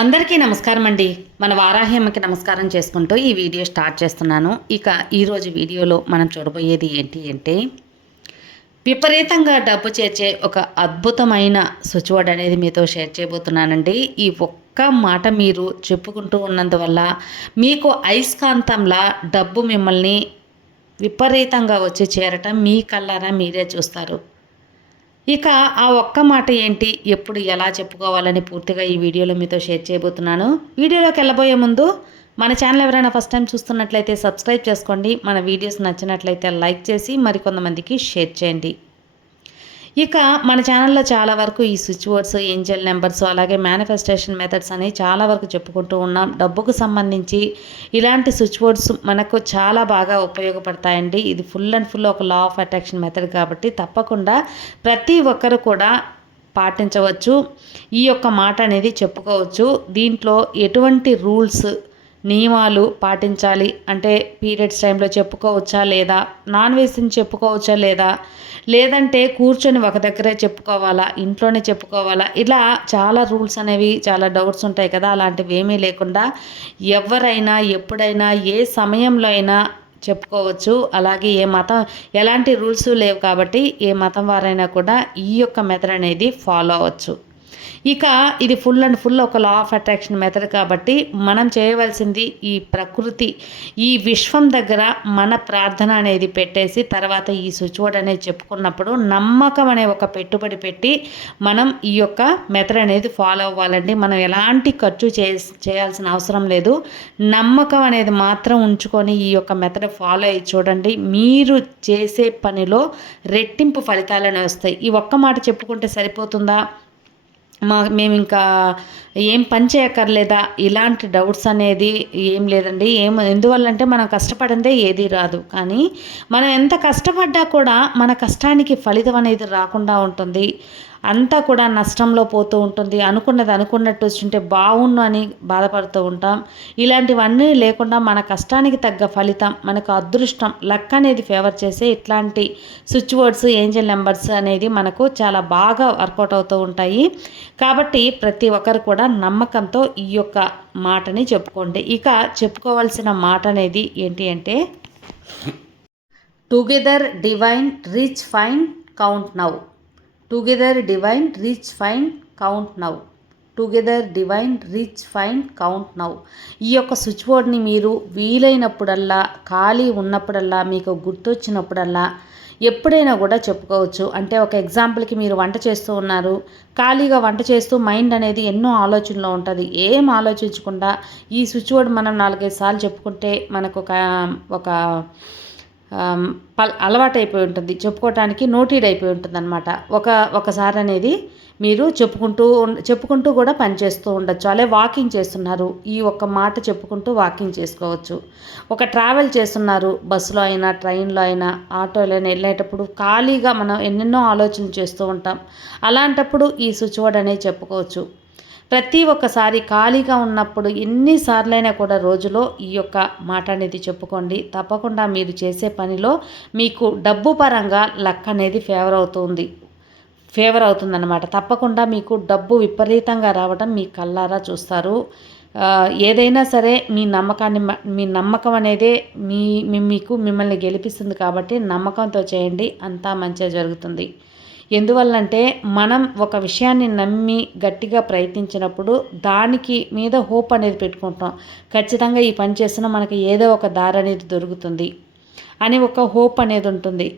అందరికీ నమస్కారం అండి. మన వారాహ్యమ్మకి నమస్కారం చేసుకుంటూ ఈ వీడియో స్టార్ట్ చేస్తున్నాను. ఇక ఈరోజు వీడియోలో మనం చూడబోయేది ఏంటి అంటే విపరీతంగా డబ్బు చేర్చే ఒక అద్భుతమైన స్విచ్ వర్డ్ అనేది మీతో షేర్ చేయబోతున్నానండి. ఈ ఒక్క మాట మీరు చెప్పుకుంటూ ఉన్నందువల్ల మీకు అయస్కాంతంలా డబ్బు మిమ్మల్ని విపరీతంగా వచ్చి చేరటం మీ కళ్ళారా మీరే చూస్తారు. ఇక ఆ ఒక్క మాట ఏంటి? ఎప్పుడు ఎలా చెప్పుకోవాలని పూర్తిగా ఈ వీడియోలో మీతో షేర్ చేయబోతున్నాను. వీడియోలోకి వెళ్ళబోయే ముందు మన ఛానల్ ఎవరైనా ఫస్ట్ టైం చూస్తున్నట్లయితే సబ్స్క్రైబ్ చేసుకోండి. మన వీడియోస్ నచ్చినట్లయితే లైక్ చేసి మరికొంతమందికి షేర్ చేయండి. ఇక మన ఛానల్లో చాలా వరకు ఈ స్విచ్ బోర్డ్స్ ఏంజల్ నెంబర్స్ అలాగే మేనిఫెస్టేషన్ మెథడ్స్ అని చాలా వరకు చెప్పుకుంటూ ఉన్నాం. డబ్బుకు సంబంధించి ఇలాంటి స్విచ్ బోర్డ్స్ మనకు చాలా బాగా ఉపయోగపడతాయండి. ఇది ఫుల్ అండ్ ఫుల్ ఒక లా ఆఫ్ అట్రాక్షన్ మెథడ్ కాబట్టి తప్పకుండా ప్రతి ఒక్కరు కూడా పాటించవచ్చు. ఈ యొక్క మాట అనేది చెప్పుకోవచ్చు. దీంట్లో ఎటువంటి రూల్స్ నియమాలు పాటించాలి. అంటే పీరియడ్స్ టైంలో చెప్పుకోవచ్చా లేదా? నాన్ వెజ్ని చెప్పుకోవచ్చా లేదా? లేదంటే కూర్చొని ఒక దగ్గరే చెప్పుకోవాలా? ఇంట్లోనే చెప్పుకోవాలా? ఇలా చాలా రూల్స్ అనేవి చాలా డౌట్స్ ఉంటాయి కదా. అలాంటివి ఏమీ లేకుండా ఎవరైనా ఎప్పుడైనా ఏ సమయంలో అయినా చెప్పుకోవచ్చు. అలాగే ఏ మతం ఎలాంటి రూల్స్ లేవు కాబట్టి ఏ మతం వారైనా కూడా ఈ యొక్క మెథడ్ అనేది ఫాలో అవ్వచ్చు. ఇక ఇది ఫుల్ అండ్ ఫుల్ ఒక లా ఆఫ్ అట్రాక్షన్ మెథడ్ కాబట్టి మనం చేయవలసింది ఈ ప్రకృతి ఈ విశ్వం దగ్గర మన ప్రార్థన అనేది పెట్టేసి తర్వాత ఈ స్విచ్ అనేది చెప్పుకున్నప్పుడు నమ్మకం అనే ఒక పెట్టుబడి పెట్టి మనం ఈ యొక్క మెథడ్ అనేది ఫాలో అవ్వాలండి. మనం ఎలాంటి ఖర్చు చే చేయాల్సిన అవసరం లేదు. నమ్మకం అనేది మాత్రం ఉంచుకొని ఈ యొక్క మెథడ్ ఫాలో అయ్యి చూడండి. మీరు చేసే పనిలో రెట్టింపు ఫలితాలనే వస్తాయి. ఈ ఒక్క మాట చెప్పుకుంటే సరిపోతుందా? మా మేము ఇంకా ఏం పని చేయక్కర్లేదా? ఇలాంటి డౌట్స్ అనేది ఏం లేదండి. ఏం ఎందువల్లంటే మనం కష్టపడిందే ఏది రాదు. కానీ మనం ఎంత కష్టపడ్డా కూడా మన కష్టానికి ఫలితం అనేది రాకుండా ఉంటుంది. అంతా కూడా నష్టంలో పోతూ ఉంటుంది. అనుకున్నది అనుకున్నట్టు వచ్చింటే బాగుండు అని బాధపడుతూ ఉంటాం. ఇలాంటివన్నీ లేకుండా మన కష్టానికి తగ్గ ఫలితం మనకు అదృష్టం లక్ అనేది ఫేవర్ చేసే ఇట్లాంటి స్విచ్ వర్డ్స్ ఏంజల్ నెంబర్స్ అనేది మనకు చాలా బాగా వర్కౌట్ అవుతూ ఉంటాయి. కాబట్టి ప్రతి ఒక్కరు కూడా నమ్మకంతో ఈ యొక్క మాటని చెప్పుకోండి. ఇక చెప్పుకోవాల్సిన మాట అనేది ఏంటి అంటే together divine rich fine count now together divine reach fine count now together divine rich fine count now ఈ యొక్క స్విచ్ బోర్డ్ని మీరు వీలైనప్పుడల్లా ఖాళీ ఉన్నప్పుడల్లా మీకు గుర్తొచ్చినప్పుడల్లా ఎప్పుడైనా కూడా చెప్పుకోవచ్చు. అంటే ఒక ఎగ్జాంపుల్కి మీరు వంట చేస్తూ ఉన్నారు. ఖాళీగా వంట చేస్తూ మైండ్ అనేది ఎన్నో ఆలోచనలో ఉంటుంది. ఏం ఆలోచించకుండా ఈ స్విచ్ బోర్డ్ మనం నాలుగైదు సార్లు చెప్పుకుంటే మనకు ఒక ఒక అలవాటైపోయి ఉంటుంది. చెప్పుకోవటానికి నోటీడ్ అయిపోయి ఉంటుంది అనమాట ఒక ఒకసారి అనేది మీరు చెప్పుకుంటూ చెప్పుకుంటూ కూడా పనిచేస్తూ ఉండొచ్చు. అలాగే వాకింగ్ చేస్తున్నారు. ఈ ఒక్క మాట చెప్పుకుంటూ వాకింగ్ చేసుకోవచ్చు. ఒక ట్రావెల్ చేస్తున్నారు. బస్సులో అయినా ట్రైన్లో అయినా ఆటోలో అయినా వెళ్ళేటప్పుడు ఖాళీగా మనం ఎన్నెన్నో ఆలోచనలు చేస్తూ ఉంటాం. అలాంటప్పుడు ఈ స్విచ్ వర్డ్ అనేది చెప్పుకోవచ్చు. ప్రతి ఒక్కసారి ఖాళీగా ఉన్నప్పుడు ఎన్నిసార్లైనా కూడా రోజులో ఈ యొక్క మాట అనేది చెప్పుకోండి. తప్పకుండా మీరు చేసే పనిలో మీకు డబ్బు పరంగా లక్ అనేది ఫేవర్ అవుతుంది. ఫేవర్ అవుతుందన్నమాట. తప్పకుండా మీకు డబ్బు విపరీతంగా రావడం మీ కళ్ళారా చూస్తారు. ఏదైనా సరే మీ నమ్మకాన్ని మీ నమ్మకం అనేదే మీ మీకు మిమ్మల్ని గెలిపిస్తుంది కాబట్టి నమ్మకంతో చేయండి. అంతా మంచిగా జరుగుతుంది. ఎందువల్లంటే మనం ఒక విషయాన్ని నమ్మి గట్టిగా ప్రయత్నించినప్పుడు దానికి మీద హోప్ అనేది పెట్టుకుంటాం. ఖచ్చితంగా ఈ పని చేస్తున్నా మనకి ఏదో ఒక దారి అనేది దొరుకుతుంది అని ఒక హోప్ అనేది ఉంటుంది.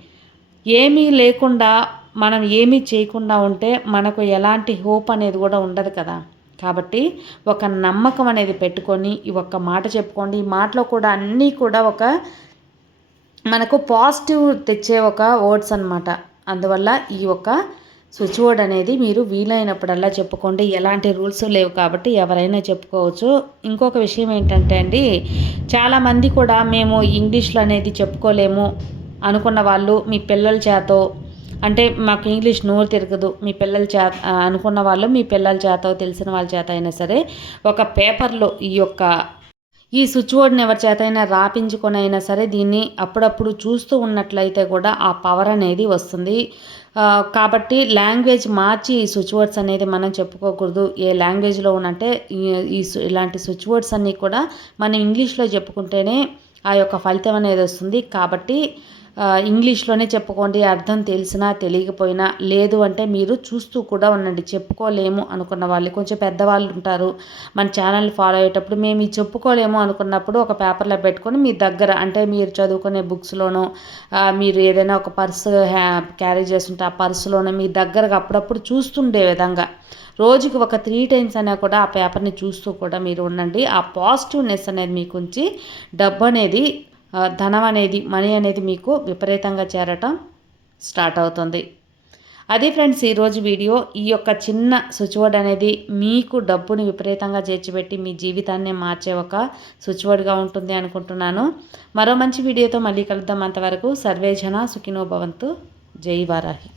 ఏమీ లేకుండా మనం ఏమీ చేయకుండా ఉంటే మనకు ఎలాంటి హోప్ అనేది కూడా ఉండదు కదా. కాబట్టి ఒక నమ్మకం అనేది పెట్టుకొని ఈ ఒక్క మాట చెప్పుకోండి. ఈ మాటలో కూడా అన్నీ కూడా ఒక మనకు పాజిటివ్ తెచ్చే ఒక వర్డ్స్ అనమాట అందువల్ల ఈ యొక్క స్విచ్ బోర్డ్ అనేది మీరు వీలైనప్పుడల్లా చెప్పుకోండి. ఎలాంటి రూల్స్ లేవు కాబట్టి ఎవరైనా చెప్పుకోవచ్చు. ఇంకొక విషయం ఏంటంటే అండి చాలామంది కూడా మేము ఇంగ్లీష్లో అనేది చెప్పుకోలేము అనుకున్న వాళ్ళు మీ పిల్లల చేత అంటే మాకు ఇంగ్లీష్ నోరు తిరగదు. మీ పిల్లల చేత అనుకున్న వాళ్ళు మీ పిల్లల చేత తెలిసిన వాళ్ళ చేత అయినా సరే ఒక పేపర్లో ఈ యొక్క ఈ స్విచ్ బోర్డ్ని ఎవరి చేతైనా రాపించుకొనైనా సరే దీన్ని అప్పుడప్పుడు చూస్తూ ఉన్నట్లయితే కూడా ఆ పవర్ అనేది వస్తుంది. కాబట్టి లాంగ్వేజ్ మార్చి ఈ స్విచ్ వర్డ్స్ అనేది మనం చెప్పుకోకూడదు. ఏ లాంగ్వేజ్లో ఉన్నంటే ఈ- ఇలాంటి స్విచ్ వర్డ్స్ అన్నీ కూడా మనం ఇంగ్లీష్లో చెప్పుకుంటేనే ఆ యొక్క ఫలితం అనేది వస్తుంది. కాబట్టి ఇంగ్లీష్లోనే చెప్పుకోండి అర్థం తెలిసినా తెలియకపోయినా లేదు అంటే మీరు చూస్తూ కూడా ఉండండి చెప్పుకోలేము అనుకున్న వాళ్ళు. కొంచెం పెద్దవాళ్ళు ఉంటారు మన ఛానల్ ఫాలో అయ్యేటప్పుడు మేము ఇది చెప్పుకోలేము అనుకున్నప్పుడు ఒక పేపర్లో పెట్టుకొని మీ దగ్గర అంటే మీరు చదువుకునే బుక్స్లోనో మీరు ఏదైనా ఒక పర్సు హ్యా క్యారీ చేస్తుంటే ఆ పర్సులోనో మీ దగ్గరకు అప్పుడప్పుడు చూస్తుండే విధంగా. రోజుకి ఒక త్రీ టైమ్స్ అయినా కూడా ఆ పేపర్ని చూస్తూ కూడా మీరు ఉండండి. ఆ పాజిటివ్నెస్ అనేది మీకు ఉంచి డబ్బు అనేది ధనం అనేది మనీ అనేది మీకు విపరీతంగా చేరటం స్టార్ట్ అవుతుంది. అదే ఫ్రెండ్స్ ఈరోజు వీడియో ఈ యొక్క చిన్న స్విచ్ బోర్డ్ అనేది మీకు డబ్బుని విపరీతంగా చేర్చిపెట్టి మీ జీవితాన్ని మార్చే ఒక స్విచ్ బోర్డ్గా ఉంటుంది అనుకుంటున్నాను. మరో మంచి వీడియోతో మళ్ళీ కలుద్దాం. అంతవరకు సర్వేజన సుఖినో భవంతు. జై వారాహి.